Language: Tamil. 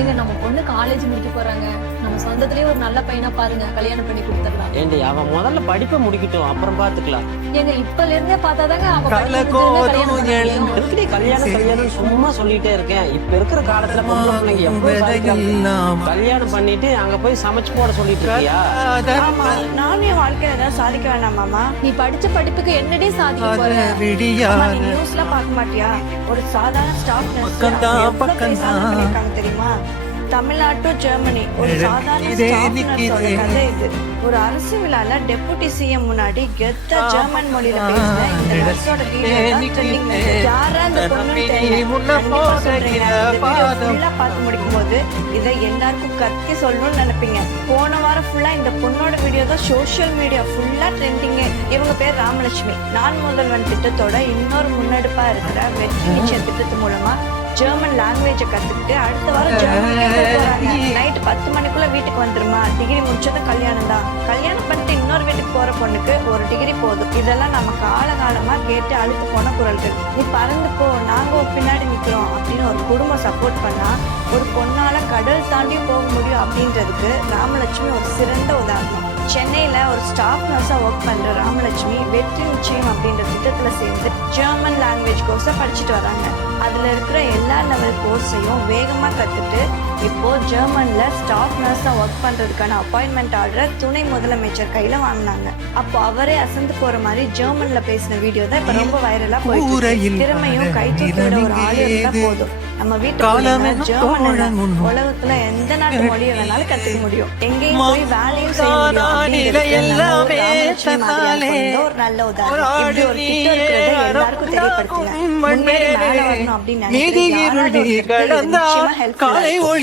ஏங்க நம்ம பொண்ணு காலேஜ் முடிக்க போறாங்க. நம்ம சொந்தத்திலேயே ஒரு நல்ல பையனா பாருங்க, கல்யாணம் பண்ணி கொடுத்துடலாம். ஏண்டி அவன் முதல்ல படிப்பை முடிக்கட்டும், அப்புறம் பாத்துக்கலாம். ஏங்க இப்பல இருந்தே பார்த்தாதாங்க அவ கல்யாணம். எதுக்குடி கல்யாணம் சும்மா சொல்லிட்டே இருக்கேன். இப்ப இருக்கிற காலத்துல பொம்பளை பிள்ளைங்க எப்பவும் கல்யாணம் பண்ணிட்டு அங்க போய் சமைச்சு போட சொல்லிட்டு இருக்கியா? நானும் என் வாழ்க்கையில ஏதாவது சாதிக்க வேண்டாம் மாமா. நீ படிச்ச படிப்புக்கு என்னடி சாதிக்க போற? நீ நியூஸ்ல பார்க்க மாட்டியா? ஒரு சாதாரண ஸ்டாஃப் நர்ஸ் தெரியுமா? தமிழ்நாட்டு ஜெர்மனி ஒரு சாதாரண ஸ்டாஃப் நர்ஸோட கதை இது. ஒரு அரசு விழால டெபுட்டி சிஎம் முன்னாடி கெத்தா ஜெர்மன் மொழியில பேசின இந்த நர்ஸோட வீடியோ யாரா அந்த பொண்ணு ஃபுல்லா பார்த்து முடிக்கும் போது இதை எல்லாருக்கும் கத்தி சொல்லணும்னு நினைப்பீங்க. போன வாரம் ஃபுல்லா இந்த பொண்ணோட வீடியோ தான் சோசியல் மீடியா ஃபுல்லா ட்ரெண்டிங். இவங்க பேர் ராமலட்சுமி. நான் முதல்வன் திட்டத்தோட இன்னொரு முன்னெடுப்பா இருக்கிற வெற்றி நிச்சய திட்டத்து மூலமா ஜெர்மன் லாங்குவேஜை கத்துக்கிட்டு அடுத்த வாரம் ஜெர்மனி நைட் 10 மணிக்குள்ள வீட்டுக்கு வந்துருமா? டிகிரி முடிச்சதும் கல்யாணம் தான். கல்யாணம் பண்ணிட்டு இன்னொரு வீட்டுக்கு போற பொண்ணுக்கு ஒரு டிகிரி போதும். இதெல்லாம் நம்ம காலகாலமா கேட்டு அழுத்து போன குரல்கள். நீ பறந்து போ, நாங்க பின்னாடி நிக்கிறோம் அப்படின்னு ஒரு குடும்பம் சப்போர்ட் பண்ணா ஒரு பொண்ணால கடல் தாண்டி போக முடியும் அப்படின்றதுக்கு ராமலட்சுமி ஒரு சிறந்த உதாரணம். சென்னையில ஒரு ஸ்டாஃப் நர்ஸா ஒர்க் பண்ற ராமலட்சுமி வெற்றி நிச்சயம் அப்படின்ற திட்டத்துல சேர்ந்து ஜெர்மன் லாங்குவேஜ் கோர்ஸை படிச்சுட்டு வராங்க. அதுல இருக்கிற எல்லா லெவல் கோர்ஸையும் வேகமா கத்துட்டு இப்போ ஜெர்மன்ல ஸ்டாஃப் நர்ஸா ஒர்க் பண்றதுக்கான அப்பாயின்மெண்ட் ஆர்டர் துணை முதலமைச்சர் கையில வாங்கினாங்க. அப்போ அவரே அசந்து போற மாதிரி ஜெர்மன்ல பேசின வீடியோ தான் இப்ப ரொம்ப வைரலா போயிட்டு. திறமையும் கைத்தூக்கியோட ஒரு ஆள் இருந்தா போதும், நம்ம வீட்டுல ஜெர்மன் உலகத்துல எந்த நாட்டு மொழியை வேணாலும் கத்துக்க முடியும். எங்கேயும் போய் வேலையும் செய்ய முடியும். ஒரு நல்ல உதாரணம். இப்படி ஒரு திட்டம் இருக்கிறது எல்லாருக்கும் தெரியப்படுத்துங்க. முன்னேறி மேல வரணும் அப்படின்னு நினைக்கிறேன். ஹெல்ப்